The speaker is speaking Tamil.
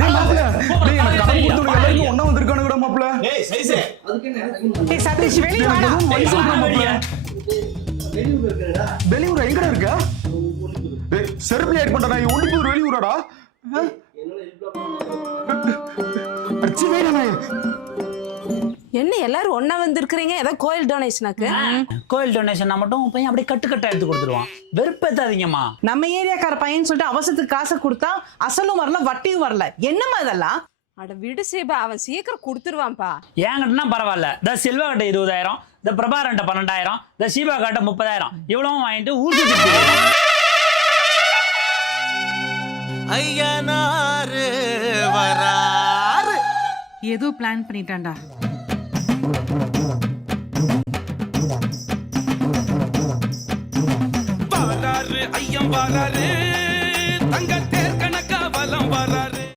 டேய் மாப்ள டேய் எனக்கு கடன் கொடுத்தவங்க எல்லாரும் ஒண்ணா வந்திருக்கானுங்கடா மாப்ள. ஏய் சைஸே ஏய் சதீஷ் வெளிய வாடா. வெளியூர் எங்கடா இருக்க? டேய் செருப்புல ஏட் பண்றடா. நீ ஒண்ணுக்கு ஒரு வெளியூரடா? அச்சி வேணா. என்ன எல்லாரும் ஒண்ணா வந்திருக்கிறீங்க? ஏதோ கோயில் டொனேஷனுக்கு? கோயில் டொனேஷன் மட்டும் உன் பையன் அப்படியே கட்டு எடுத்து கொடுத்துருவான். வெறுப்பேத்தாதீங்கம்மா. நம்ம ஏரியாக்கார பையன் சொல்லிட்டு அவசரத்துக்கு காசை கொடுத்தா அசலும் வரல வட்டியும் வரல. என்னம்மா இதெல்லாம்? அட விடு சேபா, அவன் சீக்கிரம் கொடுத்துருவான்ப்பா. ஏங்கிட்டனா பரவாயில்ல. இந்த செல்வா கிட்ட 20,000, இந்த பிரபாரன்ட்ட 12,000, இந்த சீபா கிட்ட 30,000 இவ்வளவும் வாங்கிட்டு ஊர் சுத்தி ஐயனாரு வராரு. ஏதோ பிளான் பண்ணிட்டான்டா. வராரு ஐயம் வராரு.